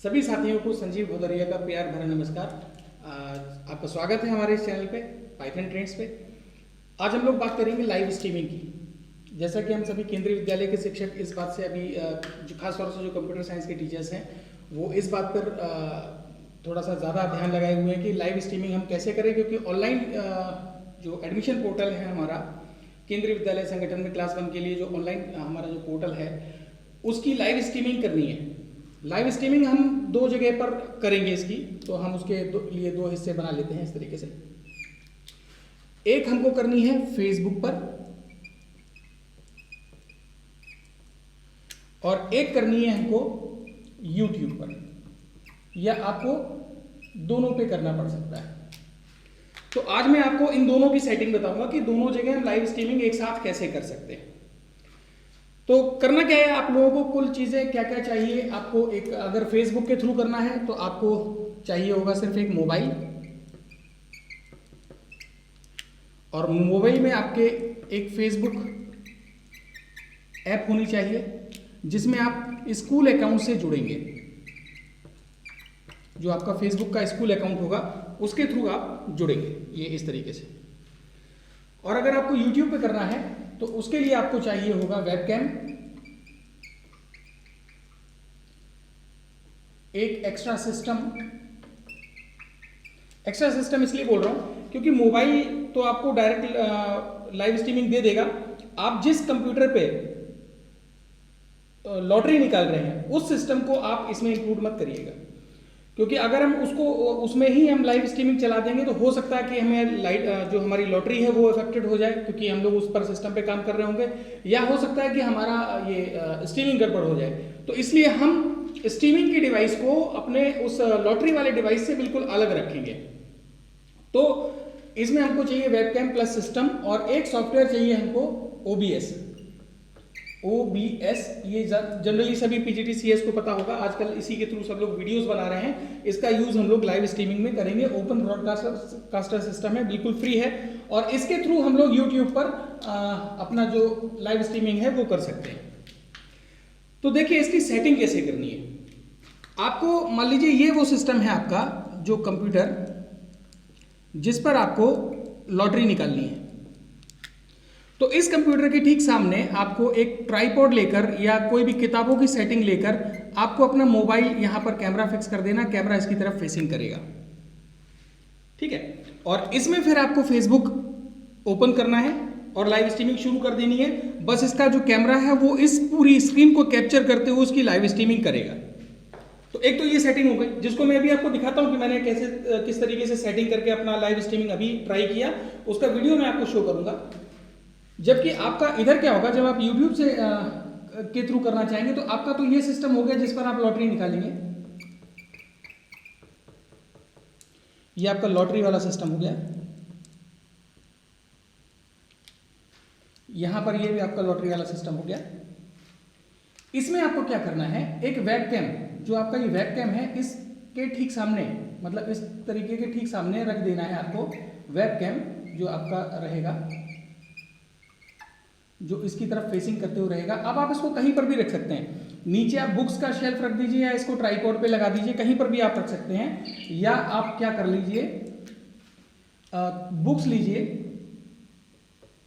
सभी साथियों को संजीव भदौरिया का प्यार भरा नमस्कार। आपका स्वागत है हमारे इस चैनल पे पाइथन ट्रेंड्स पे। आज हम लोग बात करेंगे लाइव स्ट्रीमिंग की। जैसा कि हम सभी केंद्रीय विद्यालय के शिक्षक इस बात से अभी जो खासतौर से जो कंप्यूटर साइंस के टीचर्स हैं वो इस बात पर थोड़ा सा ज़्यादा ध्यान लगाए हुए हैं कि लाइव स्ट्रीमिंग हम कैसे करें, क्योंकि ऑनलाइन जो एडमिशन पोर्टल है हमारा केंद्रीय विद्यालय संगठन में क्लास 1 के लिए जो ऑनलाइन हमारा जो पोर्टल है उसकी लाइव स्ट्रीमिंग करनी है। लाइव स्ट्रीमिंग हम दो जगह पर करेंगे इसकी, तो हम उसके लिए दो हिस्से बना लेते हैं इस तरीके से। एक हमको करनी है फेसबुक पर और एक करनी है हमको यूट्यूब पर, या आपको दोनों पे करना पड़ सकता है। तो आज मैं आपको इन दोनों की सेटिंग बताऊंगा कि दोनों जगह हम लाइव स्ट्रीमिंग एक साथ कैसे कर सकते हैं। तो करना क्या है, आप लोगों को कुल चीज़ें क्या क्या चाहिए। आपको एक अगर फेसबुक के थ्रू करना है तो आपको चाहिए होगा सिर्फ एक मोबाइल, और मोबाइल में आपके एक फेसबुक ऐप होनी चाहिए जिसमें आप स्कूल अकाउंट से जुड़ेंगे। जो आपका फेसबुक का स्कूल अकाउंट होगा उसके थ्रू आप जुड़ेंगे, ये इस तरीके से। और अगर आपको यूट्यूब पे करना है तो उसके लिए आपको चाहिए होगा वेबकैम, एक एक्स्ट्रा सिस्टम इसलिए बोल रहा हूं क्योंकि मोबाइल तो आपको डायरेक्ट लाइव स्ट्रीमिंग दे देगा। आप जिस कंप्यूटर पे लॉटरी निकाल रहे हैं उस सिस्टम को आप इसमें इंक्लूड मत करिएगा, क्योंकि अगर हम उसमें ही हम लाइव स्ट्रीमिंग चला देंगे तो हो सकता है कि हमें जो हमारी लॉटरी है वो अफेक्टेड हो जाए, क्योंकि हम लोग उस पर सिस्टम पे काम कर रहे होंगे, या हो सकता है कि हमारा ये स्ट्रीमिंग गड़बड़ हो जाए। तो इसलिए हम स्ट्रीमिंग की डिवाइस को अपने उस लॉटरी वाले डिवाइस से बिल्कुल अलग रखेंगे। तो इसमें हमको चाहिए वेबकैम प्लस सिस्टम, और एक सॉफ्टवेयर चाहिए हमको OBS। ये जनरली सभी PGT-CS को पता होगा, आजकल इसी के थ्रू सब लोग वीडियोस बना रहे हैं। इसका यूज हम लोग लाइव स्ट्रीमिंग में करेंगे। ओपन ब्रॉडकास्टर सिस्टम है, बिल्कुल फ्री है, और इसके थ्रू हम लोग यूट्यूब पर अपना जो लाइव स्ट्रीमिंग है वो कर सकते हैं। तो देखिए इसकी सेटिंग कैसे करनी है। आपको मान लीजिए ये वो सिस्टम है आपका जो कंप्यूटर जिस पर आपको लॉटरी निकालनी है। तो इस कंप्यूटर के ठीक सामने आपको एक ट्राइपॉड लेकर या कोई भी किताबों की सेटिंग लेकर आपको अपना मोबाइल यहां पर कैमरा फिक्स कर देना। कैमरा इसकी तरफ फेसिंग करेगा, ठीक है। और इसमें फिर आपको फेसबुक ओपन करना है और लाइव स्ट्रीमिंग शुरू कर देनी है। बस इसका जो कैमरा है वो इस पूरी स्क्रीन को कैप्चर करते हुए उसकी लाइव स्ट्रीमिंग करेगा। तो एक तो ये सेटिंग हो गई, जिसको मैं अभी आपको दिखाता हूं कि मैंने किस तरीके से सेटिंग करके अपना लाइव स्ट्रीमिंग अभी ट्राई किया। उसका वीडियो मैं आपको शो करूंगा। जबकि आपका इधर क्या होगा, जब आप YouTube से के थ्रू करना चाहेंगे तो आपका तो ये सिस्टम हो गया जिस पर आप लॉटरी निकालेंगे। ये आपका लॉटरी वाला सिस्टम हो गया। यहां पर ये भी आपका लॉटरी वाला सिस्टम हो गया। इसमें आपको क्या करना है, एक वेबकैम, जो आपका ये वेबकैम है इसके ठीक सामने, मतलब इस तरीके के ठीक सामने रख देना है आपको वेबकैम, जो आपका रहेगा, जो इसकी तरफ फेसिंग करते हुए रहेगा। अब आप इसको कहीं पर भी रख सकते हैं। नीचे आप बुक्स का शेल्फ रख दीजिए, या इसको ट्राइपॉड पे लगा दीजिए, कहीं पर भी आप रख सकते हैं। या आप क्या कर लीजिए, बुक्स लीजिए,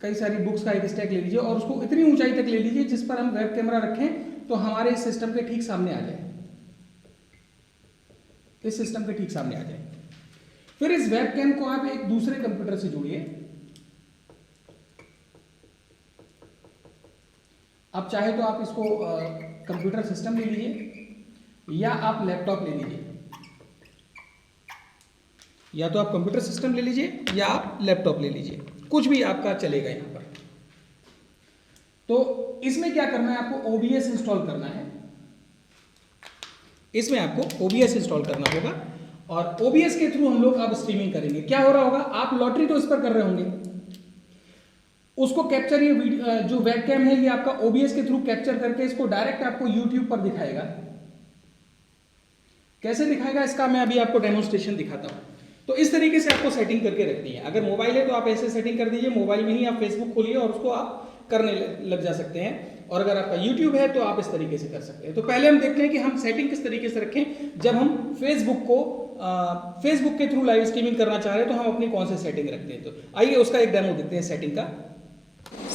कई सारी बुक्स का एक स्टैक ले लीजिए और उसको इतनी ऊंचाई तक ले लीजिए जिस पर हम वेब कैमरा रखें तो हमारे सिस्टम के ठीक सामने आ जाए, इस सिस्टम के ठीक सामने आ जाए। फिर इस वेबकैम को आप एक दूसरे कंप्यूटर से जोड़िए। आप चाहे तो आप इसको कंप्यूटर सिस्टम ले लीजिए या आप लैपटॉप ले लीजिए, या तो आप कंप्यूटर सिस्टम ले लीजिए या आप लैपटॉप ले लीजिए, कुछ भी आपका चलेगा यहां पर। तो इसमें क्या करना है, आपको OBS इंस्टॉल करना है। इसमें आपको OBS इंस्टॉल करना होगा और OBS के थ्रू हम लोग अब स्ट्रीमिंग करेंगे। क्या हो रहा होगा, आप लॉटरी तो इस पर कर रहे होंगे, उसको कैप्चर, ये जो वेबकैम है ये आपका OBS के थ्रू कैप्चर करके इसको डायरेक्ट आपको YouTube पर दिखाएगा। कैसे दिखाएगा इसका मैं अभी आपको डेमोन्स्ट्रेशन दिखाता हूं। तो इस तरीके से आपको सेटिंग करके रखनी है। अगर मोबाइल है तो आप ऐसे सेटिंग कर दीजिए, मोबाइल में ही आप फेसबुक खोलिए और उसको आप करने लग जा सकते हैं। और अगर आपका यूट्यूब है तो आप इस तरीके से कर सकते हैं। तो पहले हम देखते हैं कि हम सेटिंग किस तरीके से रखें जब हम फेसबुक के थ्रू लाइव स्ट्रीमिंग करना चाह रहे हैं, तो हम अपनी कौन सी सेटिंग रखते हैं। तो आइए उसका एक डेमो देखते हैं सेटिंग का।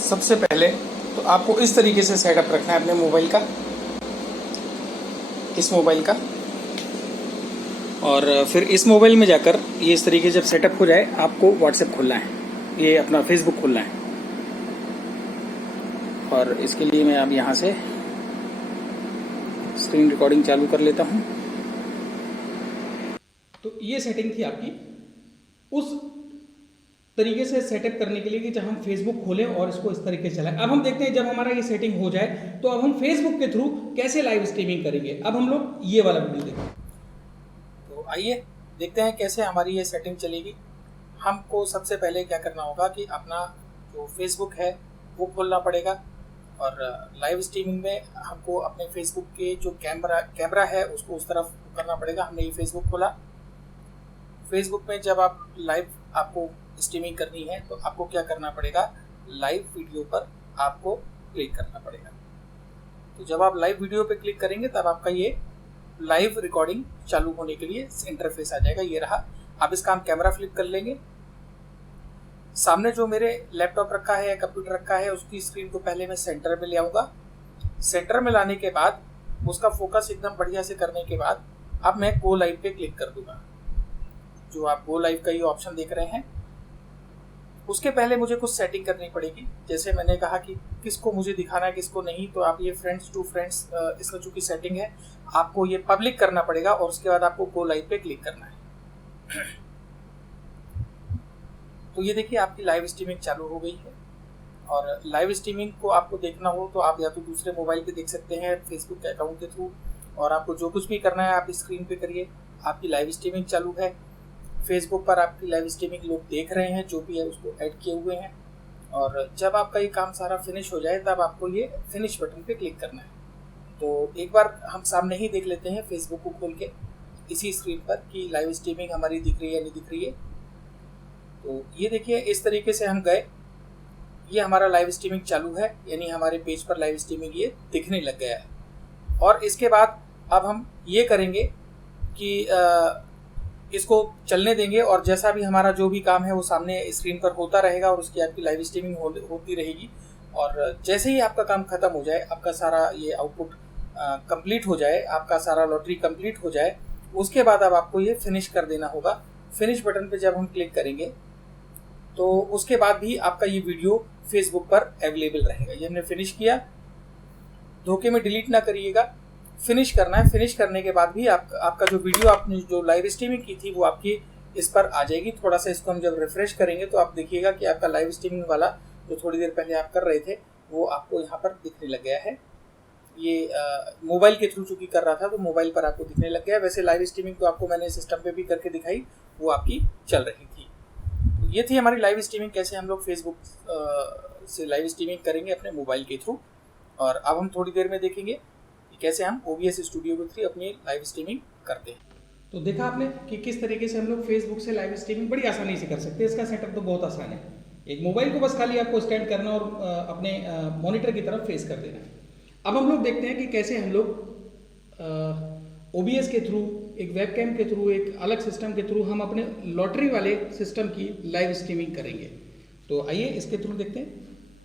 सबसे पहले तो आपको इस तरीके से सेटअप रखना है अपने मोबाइल का, इस मोबाइल का, और फिर इस मोबाइल में जाकर ये इस तरीके से जब सेटअप हो जाए आपको व्हाट्सएप खोलना है, ये अपना फेसबुक खोलना है। और इसके लिए मैं अब यहाँ से स्क्रीन रिकॉर्डिंग चालू कर लेता हूँ। तो ये सेटिंग थी आपकी उस तरीके से सेटअप करने के लिए कि जब हम फेसबुक खोलें और इसको इस तरीके से चलाएं। अब हम देखते हैं जब हमारा ये सेटिंग हो जाए तो अब हम फेसबुक के थ्रू कैसे लाइव स्ट्रीमिंग करेंगे। अब हम लोग ये वाला वीडियो देखें। तो आइए देखते हैं कैसे हमारी ये सेटिंग चलेगी। हमको सबसे पहले क्या करना होगा कि अपना जो फेसबुक है वो खोलना पड़ेगा, और लाइव स्ट्रीमिंग में हमको अपने फेसबुक के जो कैमरा है उसको उस तरफ करना पड़ेगा। हमने ये फेसबुक खोला। फेसबुक में जब आप लाइव आपको स्ट्रीमिंग करनी है तो आपको क्या करना पड़ेगा, लाइव वीडियो पर आपको क्लिक करना पड़ेगा। तो जब आप लाइव वीडियो पे क्लिक करेंगे तब आपका ये लाइव रिकॉर्डिंग चालू होने के लिए इंटरफेस आ जाएगा। ये रहा। अब इसका हम कैमरा फ्लिप कर लेंगे। सामने जो मेरे लैपटॉप रखा है या कंप्यूटर रखा है उसकी स्क्रीन को पहले मैं सेंटर में ले आऊँगा। सेंटर में लाने के बाद उसका फोकस एकदम बढ़िया से करने के बाद अब मैं गो लाइव पे क्लिक कर दूंगा। जो आप गो लाइव का ये ऑप्शन देख रहे हैं, उसके पहले मुझे कुछ सेटिंग करनी पड़ेगी। जैसे मैंने कहा कि किसको मुझे दिखाना है किसको नहीं, तो आप ये फ्रेंड्स टू फ्रेंड्स इसमें चूंकि सेटिंग है आपको ये पब्लिक करना पड़ेगा और उसके बाद आपको गो लाइव पे क्लिक करना है। तो ये देखिए आपकी लाइव स्ट्रीमिंग चालू हो गई है। और लाइव स्ट्रीमिंग को आपको देखना हो तो आप या तो दूसरे मोबाइल पे देख सकते हैं फेसबुक के अकाउंट के थ्रू, और आपको जो कुछ भी करना है आप स्क्रीन पे करिए। आपकी लाइव स्ट्रीमिंग चालू है। फेसबुक पर आपकी लाइव स्ट्रीमिंग लोग देख रहे हैं, जो भी है उसको ऐड किए हुए हैं। और जब आपका ये काम सारा फिनिश हो जाए तब आपको ये फिनिश बटन पे क्लिक करना है। तो एक बार हम सामने ही देख लेते हैं फेसबुक को खोल के इसी स्क्रीन पर कि लाइव स्ट्रीमिंग हमारी दिख रही है या नहीं दिख रही है। तो ये देखिए इस तरीके से हम गए, ये हमारा लाइव स्ट्रीमिंग चालू है, यानी हमारे पेज पर लाइव स्ट्रीमिंग ये दिखने लग गया है। और इसके बाद अब हम ये करेंगे कि इसको चलने देंगे और जैसा भी हमारा जो भी काम है वो सामने स्क्रीन पर होता रहेगा और उसकी आपकी लाइव स्ट्रीमिंग होती रहेगी। और जैसे ही आपका काम खत्म हो जाए, आपका सारा ये आउटपुट कंप्लीट हो जाए, आपका सारा लॉटरी कंप्लीट हो जाए, उसके बाद अब आपको ये फिनिश कर देना होगा। फिनिश बटन पे जब हम क्लिक करेंगे तो उसके बाद भी आपका ये वीडियो फेसबुक पर अवेलेबल रहेगा। ये हमने फिनिश किया, धोखे में डिलीट ना करिएगा, फिनिश करना है। फिनिश करने के बाद भी आपका जो वीडियो आपने जो लाइव स्ट्रीमिंग की थी वो आपकी इस पर आ जाएगी। थोड़ा सा इसको हम जब रिफ्रेश करेंगे तो आप देखिएगा कि आपका लाइव स्ट्रीमिंग वाला जो थोड़ी देर पहले आप कर रहे थे वो आपको यहाँ पर दिखने लग गया है। ये मोबाइल के थ्रू चूंकि कर रहा था तो मोबाइल पर आपको दिखने लग गया। वैसे लाइव स्ट्रीमिंग तो आपको मैंने सिस्टम पे भी करके दिखाई, वो आपकी चल रही थी। तो ये थी हमारी लाइव स्ट्रीमिंग, कैसे हम लोग फेसबुक से लाइव स्ट्रीमिंग करेंगे अपने मोबाइल के थ्रू। और अब हम थोड़ी देर में देखेंगे कि कैसे हम OBS स्टूडियो के थ्रू अपनी लाइव स्ट्रीमिंग करते हैं। तो देखा आपने कि किस तरीके से हम लोग फेसबुक से लाइव स्ट्रीमिंग बड़ी आसानी से कर सकते हैं। इसका सेटअप तो बहुत आसान है। एक मोबाइल को बस खाली आपको स्टैंड करना और अपने मॉनिटर की तरफ फेस कर देना है। अब हम लोग देखते हैं कि कैसे हम लोग OBS के थ्रू, एक वेबकैम के थ्रू, एक अलग सिस्टम के थ्रू हम अपने लॉटरी वाले सिस्टम की लाइव स्ट्रीमिंग करेंगे। तो आइए इसके थ्रू देखते हैं।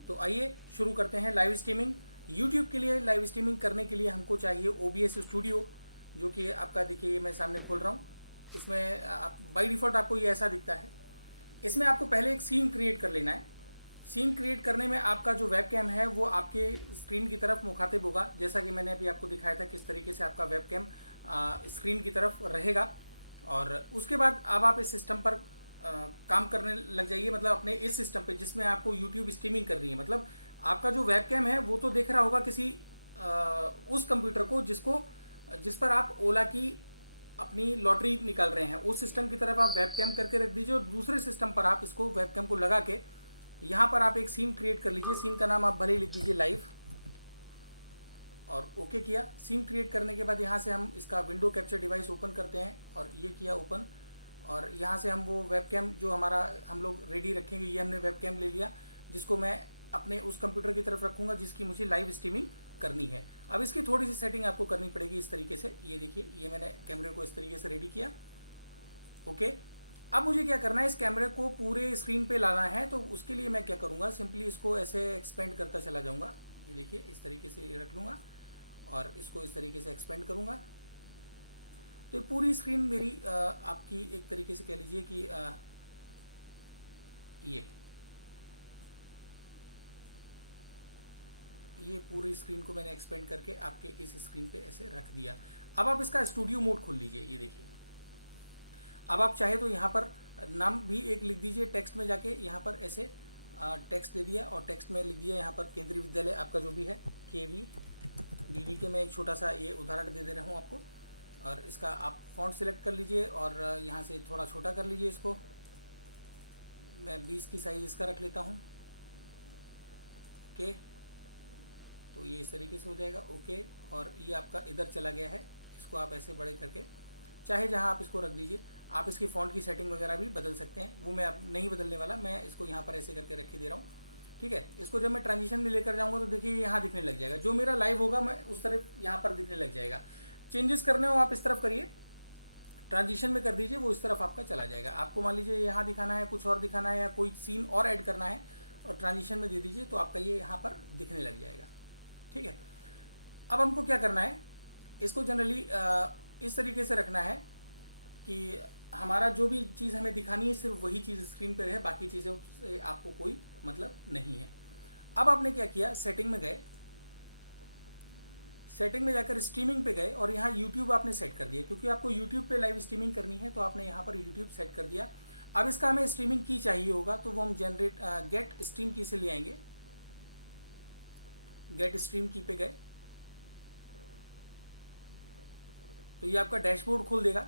तो आइए शुरू करते हैं लाइव स्ट्रीमिंग। YouTube के लिए लाइव स्ट्रीमिंग करने के लिए हमको चाहिए OBS स्टूडियो, जो कि आपका देखिए मैं सामने खोल रहा हूँ। इसमें बाय डिफ़ॉल्ट आपको ये ऐसा दिखता है। इसमें आपको पहले एक सीन क्रिएट कर लेना है। सीन क्रिएट करने में आपका जो वेबकैम है वो आपके स्क्रीन की तरफ मुखातिब होगा, जैसा कि मैंने अभी आपको दिखाया था किस तरीके से आपका वेबकैम स्क्रीन की तरफ रहेगा। और उसके बाद अब आप इस सिस्टम पर काम करने लग जाइए, मतलब अपने इस सिस्टम पे जिसमें आपको YouTube स्ट्रीमिंग करनी है। मतलब आपका जो वेबकैम है वो तो देख रहा होगा किसी उस कंप्यूटर को जिस पर आप ओला की अपनी लॉटरी निकाल रहे हैं, उस सिस्टम की तरफ आप वेबकैम करके रख दीजिए। और दूसरे सिस्टम पर आप इसको वेबकैम को लगा के यहाँ पर आप एक सीन क्रिएट कर लीजिए। सीन का नाम आप भले ही लिख दीजिए लाइव, और ओके किया। सीन क्रिएट करने के बाद यहाँ से हम इसका विंडो कैप्चर डिवाइस ओपन करते हैं, और ये किया ओपन। और यहाँ से हम वो वेबकैम जो हमारा हम लोग रेडी रखेंगे, ये हमने वेबकैम ले लिया, जिसको मैं अपने उस कंप्यूटर की तरफ रखूँगा जिसकी मुझे लाइव स्ट्रीमिंग करनी है। अब इसकी थोड़ी सी सेटिंग आपको करनी पड़ेगी इस तरीके से। ये देखिए, ये मैंने कैमरे को इस तरीके से रेडी किया। ओके, अब मुझे क्या करना है, इस कैमरे को पूरे स्क्रीन पे लाना है। तो उसके लिए मैं क्या करूँगा, सिंपली इसको ऐसे एक्सपेंड करता चला जाऊँगा। ये देखिए, इस तरीके से ये रख लूँगा और इसको इस तरीके से एक्सपेंड करूँगा। तो ये पूरी स्क्रीन मेरी आपकी एक तरीके से कह लीजिए कि ये पूरी स्क्रीन को मैंने एक्सपेंड करके आपके इस स्क्रीन पे ऐसे रख दिया। अब आप इसका स्टूडियो मोड खोल लीजिए। ये देखिए, अब आप चाहे तो यहाँ पर नाम भी एक लिख दीजिए टेक्स्ट में जाके, यहाँ पर ऐसे टेक्स्ट दे दिया और टेक्स्ट में लिख दिया यहाँ पर केंद्रीय विद्यालय आपका जो भी है KVBV के। मैं एक छोटा सा ये उदाहरण दे रहा हूँ आपको। और इसका आप फॉन्ट सिलेक्ट कर लीजिए और यहाँ से थोड़ा छोटा कर लीजिए इसको। मैं 20 की साइज़ इसका रख लेता हूँ। ओके, तो ये इस तरीके से हो जाएगा। ओके, और ये आपका इधर चला गया है। इसको आप ऐसे बड़े करके चाहे जहाँ आप इसको रख दीजिए। आप इसकी फ़ॉन्ट की सेटिंग वगैरह भी बदल सकते हैं, वो मैं अब नहीं बदलने वाला। मैं इसको यहाँ पर ऐसे करके रख ही दे रहा हूँ। ठीक है, इसको जब मैं ट्रांजिशन में लेकर जाऊँगा तो देखिए यहाँ दिखने लग जाएगा। जो मेरा लाइव होगा मैं उस तरफ यहाँ पर दिखने लग जाएगा। चेंजेस करने हो आप इस तरफ करिए, ट्रांजिशन में कर दीजिए, वो इस तरफ आपका चला जाएगा। आपको मान लीजिए यहाँ दिखाना है, कुछ और दिखाना है, या कोई सीन और ऐड करना है और ट्रांजिशन में दे दीजिए तो आपका ये यहाँ पर दिखने लग जाएगा। ठीक है, अब हमको क्या करना है, इसको जनरली इस तरीके से रखना है कि हमारा जो भी चीज़ हमें दिखानी है सिर्फ वही चीज़ स्क्रीन पर रहे, बाकी चीज़ों से आपको कोई मतलब नहीं है। अब आपने क्या किया, सेटिंग में गए, सेटिंग में जाकर स्ट्रीमिंग पे गए और यहाँ YouTube आपने सेट कर दिया, क्योंकि आपको YouTube पे लाइव स्ट्रीमिंग करनी है तो आपने यहाँ पर YouTube सेट कर दिया। अब इसका हमें स्ट्रीमिंग की चाहिए होगा तो वो हम गेट स्ट्रीम की से ले आएंगे। गेट स्ट्रीम की पे गए तो ये आपका डैशबोर्ड खोल देगा।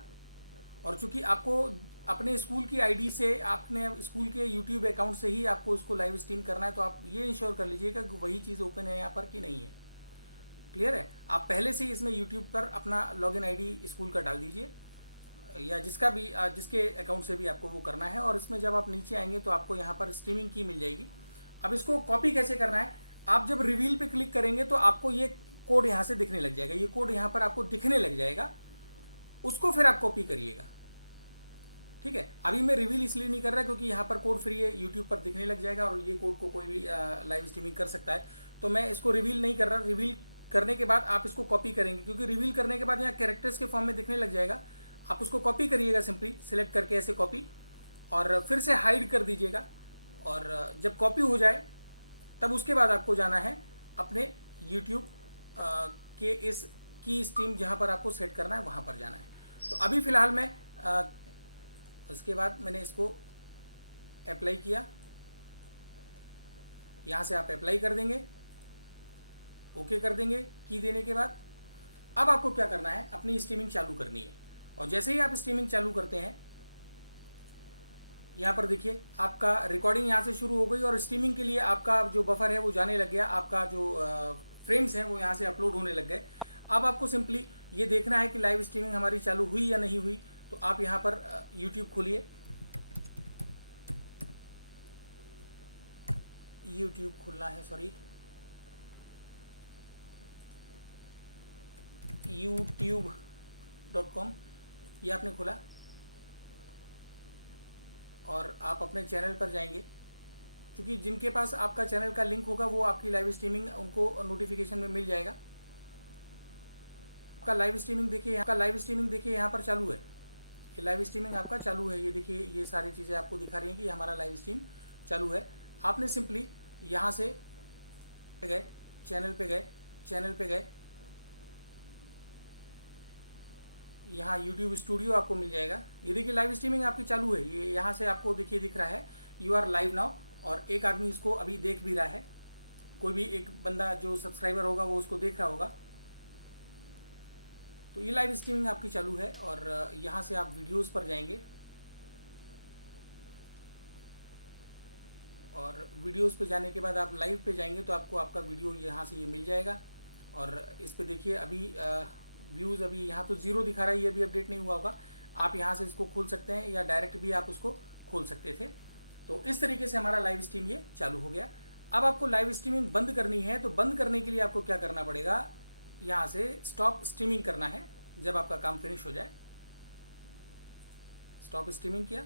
और चूंकि आपको अपने स्कूल की आईडी से, आपने स्कूल के YouTube अकाउंट से ही आपको इसको लाइव स्ट्रीम करना है, तो आप ये इंश्योर कर लीजिएगा कि वही चीज़ ओपन है यहाँ पर कि नहीं है। क्लियर है, आप पहले से ही इसमें YouTube पर अपना लॉगिन आईडी स्कूल का डाल दीजिए, या जिसका भी जिसके अकाउंट से भी आपको वो करना है। और इसमें जब आप नीचे आएंगे तो आपको यहाँ पर स्ट्रीमिंग की मिल जाएगी। अब इसको कॉपी कैसे करना है, आप जब रिवील पे क्लिक करेंगे तो आपको ये कोड यहाँ से दिखने लग जाएगा। ये कोड यहाँ पर आपको दिखने लग जाएगा, उसको फिर आप कॉपी करिएगा। ठीक है, अभी मैं रिवील इसलिए नहीं कर रहा क्योंकि यहाँ पर कोड फ्री है, YouTube पर दिखने लग जाएगा और ये कोड को कोई भी लाइव स्ट्रीमिंग कर सकता है, तो मैं इसको रिवील नहीं कर रहा। रिवील करने के बाद आप इसको कॉपी करेंगे, क्योंकि रिवील करने के बाद यहाँ कैरेक्टर्स के फॉर्म में दिखने लग जाएगा। आप उसको कॉपी करिएगा, सिंपली सिलेक्ट करके ऐसे कॉपी, और फिर से हाइड कर दीजिएगा। और जब कॉपी हो जाए तब उसके बाद आपको जाना है अपने YouTube के इस की स्ट्रीम जहाँ पर आपको सेट करना है वहाँ पर जाना है। तो अभी फ़िलहाल मैं उसके बाद मैंने इसको अप्लाई किया, यहाँ से आप अप्लाई कर देंगे, ओके कर देंगे की देने के बाद। अब आपको क्या करना है, अपनी स्ट्रीमिंग चालू करनी है। और जैसे ही आप स्ट्रीमिंग चालू करते हैं, यहाँ पर देखिए आपका रिकॉर्डिंग यहाँ से शुरू हो गई और स्ट्रीमिंग के लिए आपका जो बफर है वो जाने लग गया, आपका जो फ्रेम्स हैं वो यहाँ से अपलोड होने लग गए। अब आपको सिंपली ये देखना है कि लाइव स्ट्रीमिंग हमारी चालू हुई या नहीं हुई। तो आप यहाँ पर YouTube खोलिए, YouTube खोलना है, सॉरी youtube.com, ये आपने खोला और आप अपने चैनल पर जाएंगे। क्योंकि जिनके पास आपका चैनल का लिंक होगा वो आपकी लाइव स्ट्रीमिंग उनको नोटिफिकेशन में मिल जाएगा। आपका लाइव स्ट्रीमिंग देखिए यहाँ पर चालू है, ये लाइव स्ट्रीमिंग आपका चालू है। ये देखिए ये सारी चीज़ें आपको दिखा रही हैं कि हमारा लाइव स्ट्रीम चालू है। आपने सिंपली यहाँ से गए, चैनल पे गए, यहाँ YouTube स्टूडियो आपको मिल जाएगा। ये देखिए लाइव स्ट्रीमिंग आपकी चालू है, ये यहाँ से आपको देखिए दिख रहा है यू आर लाइव नाउ, और एक आदमी इसको अभी देख भी रहा है। कोई भी एक बंदा जो सब्सक्राइबर होगा वो उसको देख रहा होगा। तो ये लाइव स्ट्रीमिंग आपकी चालू है। और यहाँ से आप वीडियोस पर जाएंगे और वीडियोस पे जाने के बाद आप लाइव पे जाएंगे तो आपको आपका वीडियो यहाँ से ये मिल जाएगा। और इस पे देखिए अभी व्यूज़ अभी यहाँ तो 0 दिखा रहा है, ये भी अपडेट नहीं हुआ होगा। आप यहाँ से इसको खोल सकते हैं या डायरेक्ट भी आप उसको खोल सकते थे। तो इस तरीके से हमारा लाइव स्ट्रीम ये चालू हो गया। अब आपको लाइव स्ट्रीमिंग बंद करनी है, तो बंद करने के लिए आपको क्या करना पड़ेगा, यहाँ से स्टॉप स्ट्रीमिंग करना है। जब आपका काम फिनिश हो जाए, स्टॉप स्ट्रीमिंग किया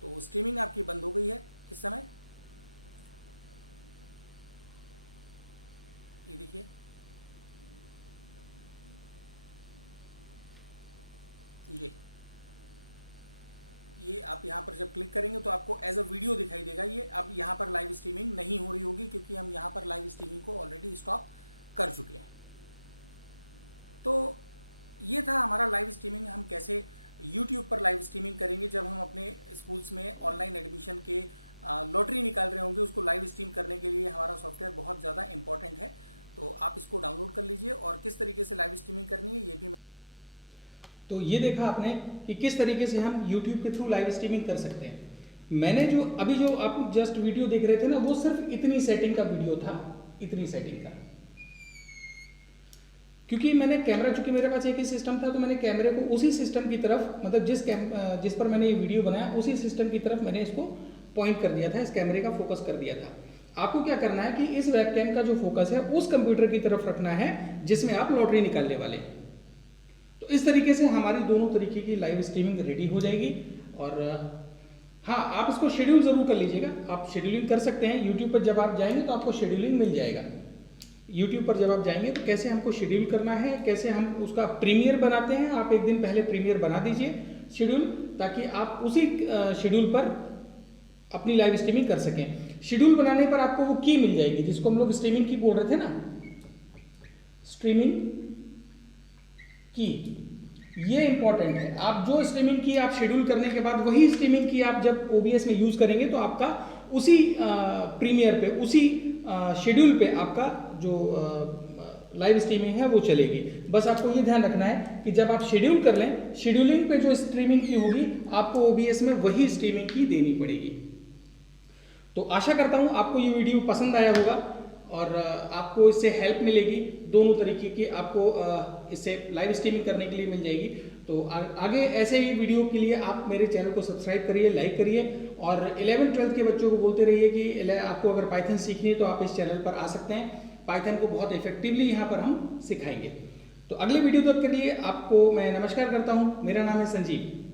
तो स्ट्रीमिंग आपकी बंद हो गई है इस समय। ये देखिए, ये आप यहाँ पर जब क्लिक करेंगे तो आपको एज अ वीडियो दिखाई देगा। ये अब यहाँ पर लाइव स्ट्रीमिंग नहीं हो रही होगी, क्योंकि हम यहाँ पर लाइव स्ट्रीमिंग को ऑलरेडी स्टॉप कर चुके हैं। तो ये था हमारा लाइव स्ट्रीमिंग। हम कैसे YouTube पर लाइव स्ट्रीमिंग करेंगे जब हम अपने स्कूल्स में ऑनलाइन एडमिशन के लॉटरी निकाल रहे होंगे। उसको लाइव स्ट्रीम करने के लिए हमारा सॉफ्टवेयर बहुत ज़्यादा इंपॉर्टेंट है, तो आप इसको डाउनलोड कर लीजिए। और किस तरीके से लाइव स्ट्रीमिंग करनी है ये भी तो ये देखा आपने कि किस तरीके से हम YouTube के थ्रू लाइव स्ट्रीमिंग कर सकते हैं। मैंने जो अभी जो आप जस्ट वीडियो देख रहे थे ना, वो सिर्फ इतनी सेटिंग का वीडियो था, इतनी सेटिंग का। क्योंकि मैंने कैमरा, चूंकि मेरे पास एक ही सिस्टम था, तो मैंने कैमरे को उसी सिस्टम की तरफ, मतलब जिस पर मैंने ये वीडियो बनाया उसी सिस्टम की तरफ मैंने इसको पॉइंट कर दिया था, इस कैमरे का फोकस कर दिया था। आपको क्या करना है कि इस वेबकैम का जो फोकस है उस कंप्यूटर की तरफ रखना है जिसमें आप लॉटरी निकालने वाले हैं। तो इस तरीके से हमारी दोनों तरीके की लाइव स्ट्रीमिंग रेडी हो जाएगी। और हाँ, आप इसको शेड्यूल जरूर कर लीजिएगा। आप शेड्यूलिंग कर सकते हैं। यूट्यूब पर जब आप जाएंगे तो आपको शेड्यूलिंग मिल जाएगा। यूट्यूब पर जब आप जाएंगे तो कैसे हमको शेड्यूल करना है, कैसे हम उसका प्रीमियर बनाते हैं, आप एक दिन पहले प्रीमियर बना दीजिए शेड्यूल, ताकि आप उसी शेड्यूल पर अपनी लाइव स्ट्रीमिंग कर सकें। शेड्यूल बनाने पर आपको वो की मिल जाएगी जिसको हम लोग स्ट्रीमिंग की बोल रहे थे ना, स्ट्रीमिंग की। ये इंपॉर्टेंट है। आप जो स्ट्रीमिंग की आप शेड्यूल करने के बाद वही स्ट्रीमिंग की आप जब OBS में यूज करेंगे तो आपका उसी प्रीमियर पे, उसी शेड्यूल पे आपका जो लाइव स्ट्रीमिंग है वो चलेगी। बस आपको ये ध्यान रखना है कि जब आप शेड्यूल कर लें, शेड्यूलिंग पे जो स्ट्रीमिंग की होगी आपको OBS में वही स्ट्रीमिंग की देनी पड़ेगी। तो आशा करता हूं आपको ये वीडियो पसंद आया होगा और आपको इससे हेल्प मिलेगी। दोनों तरीके की आपको इससे लाइव स्ट्रीमिंग करने के लिए मिल जाएगी। तो आगे ऐसे ही वीडियो के लिए आप मेरे चैनल को सब्सक्राइब करिए, लाइक करिए। और 11th-12th के बच्चों को बोलते रहिए कि आपको अगर पाइथन सीखनी है तो आप इस चैनल पर आ सकते हैं। पाइथन को बहुत इफेक्टिवली यहाँ पर हम सिखाएंगे। तो अगले वीडियो तक के लिए आपको मैं नमस्कार करता हूँ। मेरा नाम है संजीव।